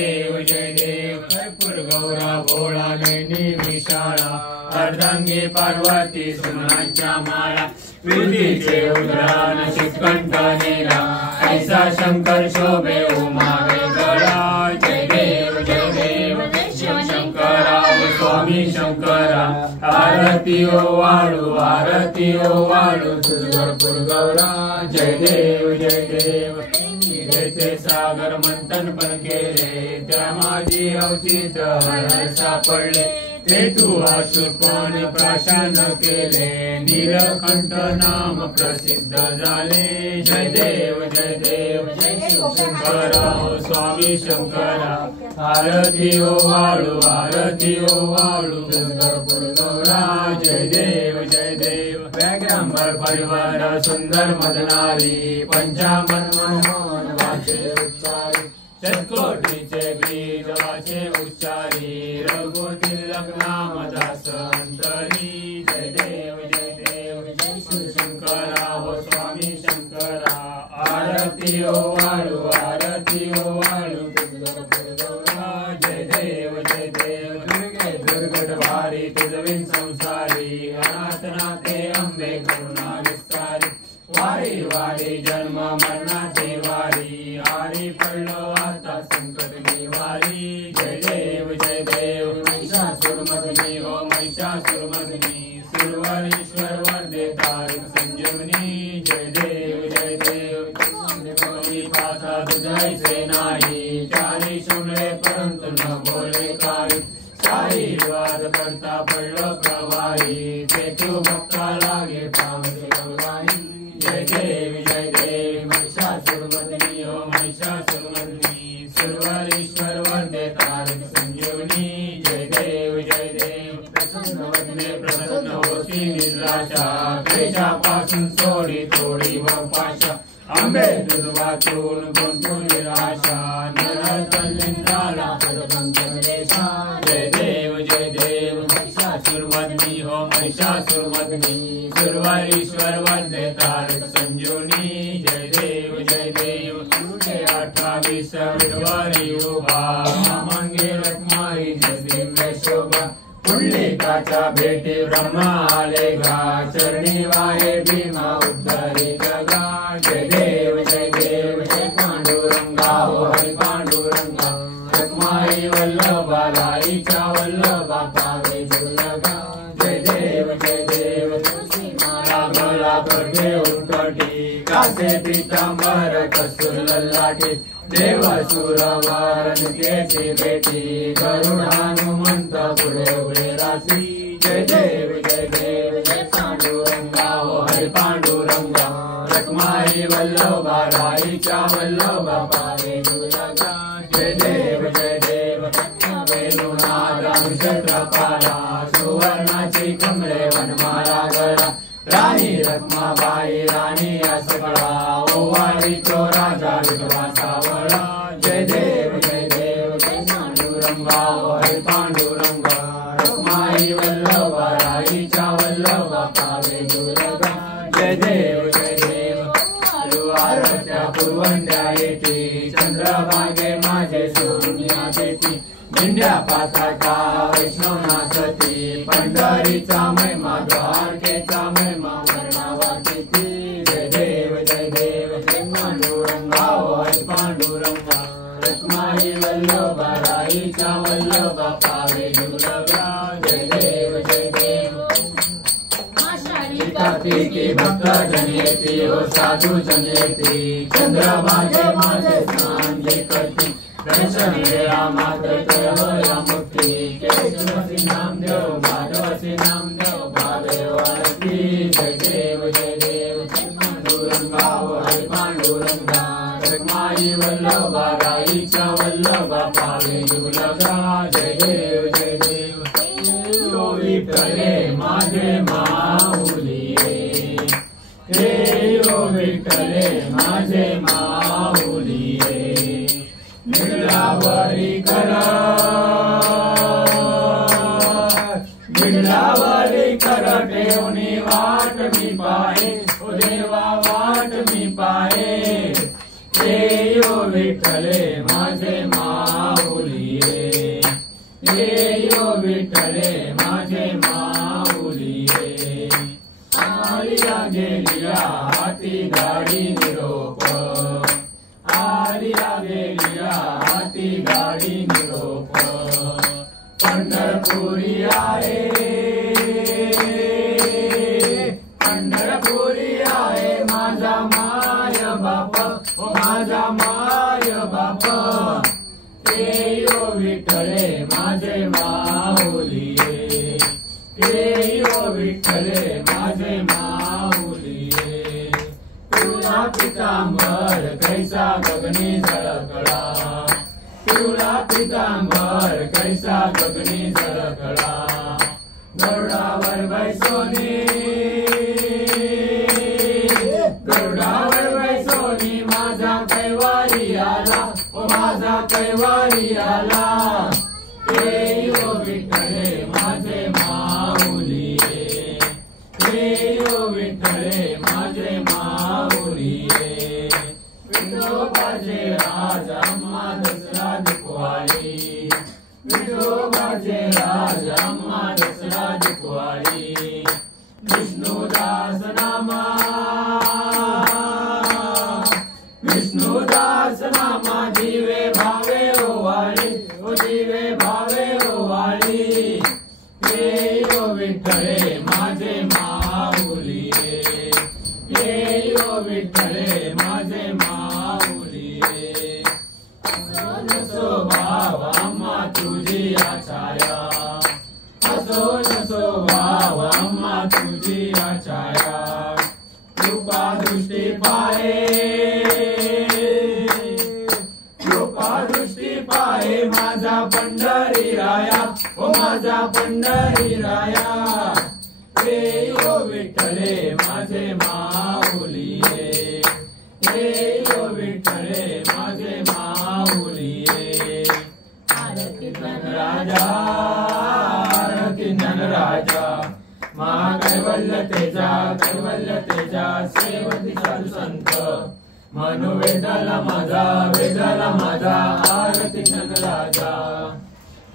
जय देव कर्पूर गौरा भोळा नैनी विशाळा अर्धांगी पार्वती सुमनांच्या माळा विधीचे उद्रान शितकंठ नेला ऐसा शंकर शोभे उमा वेगळा जय देव शिव शंकरा स्वामी शंकरा आरती ओ वाळू तुझ कर्पूर गौरा जय देव ते सागर मंथन पण केले त्या माझी अवचित हळ सापडले ते तू अशुपण प्राशन केले नीलकंठ नाम प्रसिद्ध झाले जय देव जय शिव शंकरा स्वामी शंकरा आरती ओ वाळू कर्पूर गौरा जय देव व्याघ्रांबर परिवार सुंदर मदनारी पंचामन मनमोहन उच्चारी शतकोटीचे बीज वाचे उच्चारी रघुतिलक नाम दास अंतरी जय देव शिव शंकरा हो स्वामी शंकरा आरती ओ वाळू जय देव दुर्गट भारी तुझविन संसारी अनाथ नाथे अंबे करुणा विस्तारी वारी जन्म मरणाची वारी आरी पडलो आता संकट निवारी जय देव महिषासुरमर्दिनी हो महिषासुरमर्दिनी सुरवरीश्वर वरदे तारक संजीवनी जय देव पाता तुझैसे नाही चारी शुमले परंतु न बोले काही साई वाद करता पडलो प्रवाही ते तू भक्ता लागे पावसे गवाही जय देव महिषासुरमर्दिनी हो महिषासुरमर्दिनी सुरवरीश्वर वरदे तारक संजीवनी जय देव प्रसन्न होती निराशा क्लेशापासून सोडी थोडी व पाशा आंबे दूध वाचून गुंतून निराशा नरतलिंद्राला परमंगलेशा जय देव महिषासुरमर्दिनी हो महिषासुरमर्दिनी सुरवरीश्वर वरदे तारक संजीवनी जय देव 28 फेब्रुवारी उभा मांगे रखमाई दिव्य शोभा पुंडलिकाच्या भेटी ब्रह्मा आले गा चरणी वाहे भीमा उद्धरी जगा जय देव जय पांडुरंगा हो हरी पांडुरंगा रखमाई वल्लभा राईच्या वल्लभा पावे जुलगा जय देव माला गला करते उलटटी कासे पीतांबर कसूर ललाटी देव सुरवार केची बेटी गरुड हनुमंत पुढे उभे राशी जय देव पांडुरंगा हो हरी पांडुरंगा रखमाई वल्लभा राईच्या वल्लभा पावे जुलगा जय देव वेणुनादानुषत्रपाला सुवर्णाची कमळे वनमाला गळा राणी रखमाबाई राणी असकळा ओवाळी तो राजा विधवा सावळा जय देव पांडुरंगा हो हरी पांडुरंगा रखमाई वल्लभा राईच्या वल्लभा पावे जुलगा जय देव आरत्या पुरवंड्या येते चंद्रभागे माझे सोनिया देती दिंड्या पाताटा वैष्णवनाथती पंढरीचा महिमा द्वारकेचा महिमा वर्णावा किती जय देव पांडुरंगा हो हरी पांडुरंगा रखमाई वल्लभा राईच्या वल्लभा पावे जुलगा जय देव कार्तिकी भक्त जनेती हो साधू जनेती चंद्रभागे माझे स्नान जे करती दर्शन वेळा मात्र या मुक्ती केशवसी नामदेव माधवसी नामदेव भावे वारती जय देव पांडुरंगा हो हरी पांडुरंगा रखमाई वल्लभा राईच्या वल्लभा पावे जुलगा जय देव ओ विठ्ठले माझे माऊली हे ओ विठ्ठले माझे माऊली बिडलावरी कर ठेवणी वाट मी पाहे ओ देवा वाट मी पाहे हे ओ विठ्ठले माझे माऊली येयो विठ्ठले माझे माऊली रे. आलिया गेलिया हाती गाडी निरोप, आलिया गेलिया हाती गाडी निरोप. पंढरपुरी आहे, पंढरपुरी आहे माझा माय बाप, माझा माय बाप. येयो विठ्ठले माझे माऊली रे, येयो विठ्ठले माझे माऊली रे. पिवळा पितांबर कैसा गगनी झळकला, पिवळा पितांबर कैसा गगनी झळकला. गरुडावर बैसोनी, गरुडावर बैसोनी माझा कैवारी आला, ओ माझा कैवारी आला. येयो विठ्ठले माझे माऊली रे, येयो विठ्ठले माझे माऊली रे. विठोबाचे राज अम्मा दसरा दिपवाळी, विठोबाचे राज अम्मा दसरा दिपवाळी. विष्णुदास नामा, विष्णुदास नामा दिवे भावे ओवाळी, ओ दिवे भावे ओवाळी. येयो विठ्ठले माझे माऊली रे, येयो विठ्ठले माझे माऊली रे. असो नसो भाव अम्मा तुझी आछाया, असो नसो भाव अम्मा तुझी आछाया. कृपा दृष्टी पाहे, कृपा दृष्टी पाहे माझा पंढरी राया, ओ माझा पंढरी राया. येयो विठ्ठले माझे माऊली रे, येयो विठ्ठले माझे माऊली रे. आरती धनराजा, आरती धनराजा महाकैवल्य तेजा, कैवल्य तेजा सेवती साधू संत. मनु वेदाला माझा, वेदाला माझा आरती धनराजा,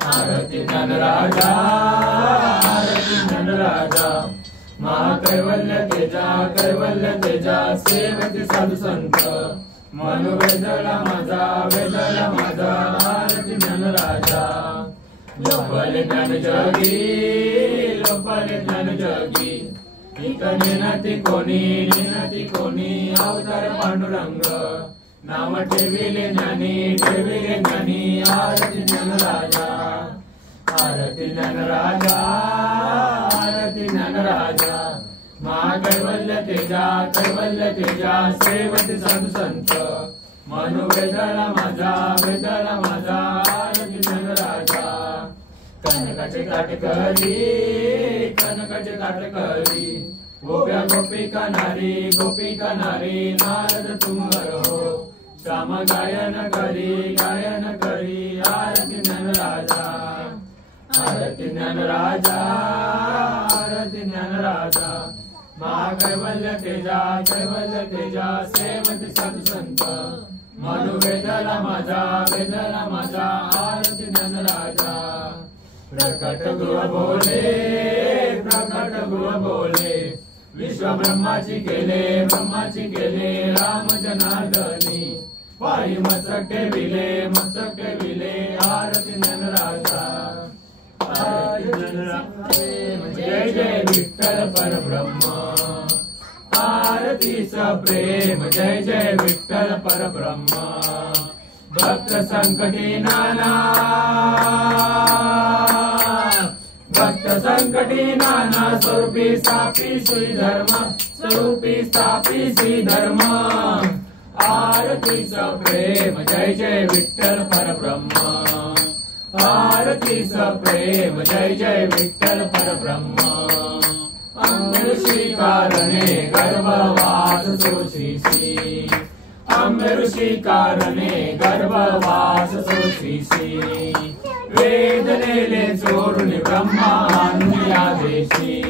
आरती धनराजा, आरती धनराजा महाकैवल्य तेजा, कैवल्य तेजा सेवती साधू संत. मनु वेदाला माझा, वेदाला माझा आरती धनराजा. लोपले ज्ञान जगी, लोपले ज्ञान जगी. इक नेनाती कोणी, नेनाती कोणी अवतार पांडुरंग. नाम ठेविले ज्ञानी, ठेविले ज्ञानी आरती ज्ञानराजा, आरती ज्ञानराजा, आरती ज्ञानराजा. महाकैवल्य तेजा, कैवल्य तेजा सेवती साधू संत. मनु वेदाला माझा, वेदाला माझा आरती ज्ञानराजा. कनकाचे काटकरी, कनकाचे काटकरी. गोप्या गोपिका नारी, गोपिका नारी नारद तुंगर हो. श्याम गायन करी, गायन करी आरती ज्ञानराजा, आरती ज्ञानराजा, आरती ज्ञानराजा. महाकैवल्य तेजा, कैवल्य तेजा सेवती साधू संत. मनु वेदाला माझा, वेदाला माझा आरती ज्ञानराजा. प्रकट गृह बोले, प्रकट गृह बोले. विश्व ब्रह्माची केले, ब्रह्माची केले राम जनार्दनी. पायी मस्तक ठेविले, मस्तक ठेविले आरती ज्ञानराजा, आरती ज्ञानराजा. जय जय विठ्ठल परब्रह्म, आरतीचा प्रेम. जय जय विठ्ठल परब्रह्म. भक्त संकटी नाना, भक्त संकटी नाना. स्वरूपी स्थापी श्री धर्म, स्वरूपी स्थापी श्री धर्म. आरतीचा प्रेम. जय जय विठ्ठल परब्रह्म, आरतीचा प्रेम. जय जय विठ्ठल परब्रह्म. अंगऋषी कारणे गर्भवास सोशीसी, अंगऋषी कारणे गर्भवास सोशीसी. वेदनेले चोरून ब्रह्मानुनी आदेशी,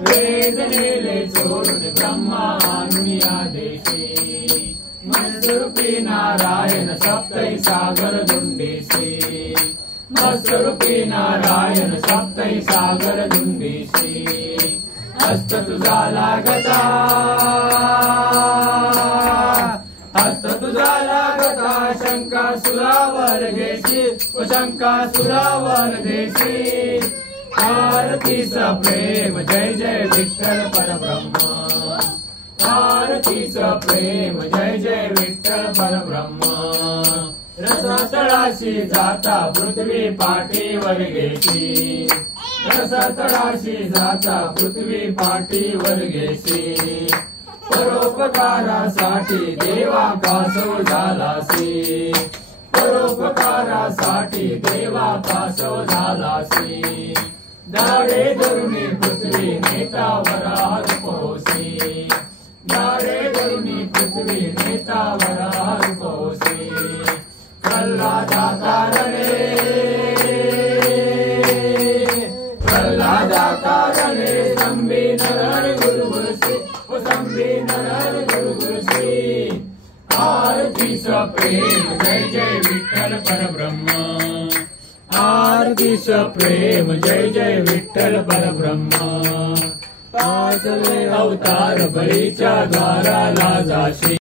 वेदनेले चोरून ब्रह्मानुनी आदेशी. मनस्वरूपी नारायण सप्तै सागर दुंडेसी, मत्स्यरूपी नारायण सप्तही सागर धुंडीशी हस्त तुझा लागता हस्त तुझा लागता शंकासुरावर घेशी व शंकासुरावर देशी आरतीचा प्रेम जय जय विठ्ठल परब्रह्म आरतीचा प्रेम जय जय विठ्ठल परब्रह्म रसतळाशी जाता पृथ्वी पाठीवर घेशी रसतळाशी जाता पृथ्वी पाठीवर घेशी परोपकारासाठी देवा पासो झालासी परोपकारासाठी देवा पासो झालासी दाडे धरुणी पृथ्वी नेतावर पोसी दाडे धरुणी पृथ्वी नेतावर पोसी प्रल्हादाकारणे प्रल्हादाकारणे स्तंभी नरहरि गुरु गुरुसी ओ स्तंभी नरहरि गुरु गुरुसी आरतीचा प्रेम जय जय विठ्ठल परब्रह्म आरतीचा प्रेम जय जय विठ्ठल परब्रह्म पाचवे अवतार बळीच्या द्वाराला जाशी